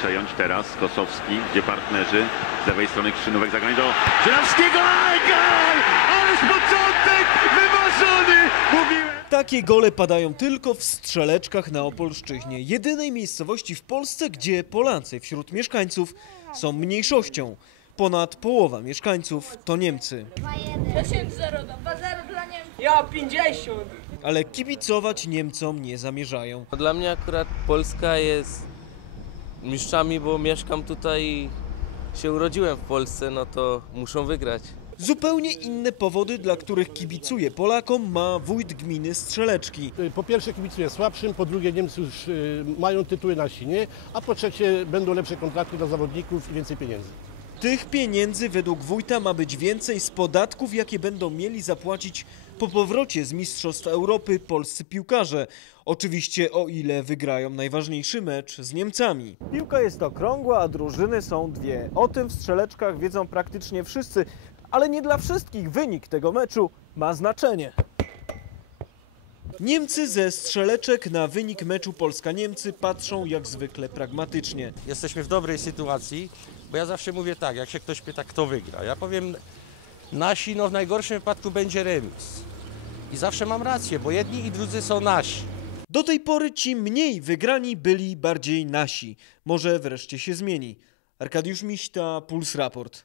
przejąć teraz Kosowski, gdzie partnerzy z lewej strony Krzynówek zagranie do Żerawskiego. Gol! Ależ początek wymarzony! Mówiłem! Takie gole padają tylko w Strzeleczkach na Opolszczyźnie, jedynej miejscowości w Polsce, gdzie Polacy wśród mieszkańców są mniejszością. Ponad połowa mieszkańców to Niemcy. 10-0 dam. 2-0 dla Niemców. Ja 50. Ale kibicować Niemcom nie zamierzają. Dla mnie akurat Polska jest mistrzami, bo mieszkam tutaj i się urodziłem w Polsce, no to muszą wygrać. Zupełnie inne powody, dla których kibicuje Polakom, ma wójt gminy Strzeleczki. Po pierwsze kibicuję słabszym, po drugie Niemcy już y, mają tytuły na sinie, a po trzecie będą lepsze kontrakty dla zawodników i więcej pieniędzy. Tych pieniędzy według wójta ma być więcej z podatków, jakie będą mieli zapłacić po powrocie z Mistrzostw Europy polscy piłkarze. Oczywiście o ile wygrają najważniejszy mecz z Niemcami. Piłka jest okrągła, a drużyny są dwie. O tym w Strzeleczkach wiedzą praktycznie wszyscy, ale nie dla wszystkich wynik tego meczu ma znaczenie. Niemcy ze Strzeleczek na wynik meczu Polska-Niemcy patrzą jak zwykle pragmatycznie. jesteśmy w dobrej sytuacji, bo ja zawsze mówię tak, jak się ktoś pyta, kto wygra. Ja powiem, nasi, no w najgorszym wypadku będzie remis. I zawsze mam rację, bo jedni i drudzy są nasi. Do tej pory ci mniej wygrani byli bardziej nasi. Może wreszcie się zmieni. Arkadiusz Miśta, Puls Raport.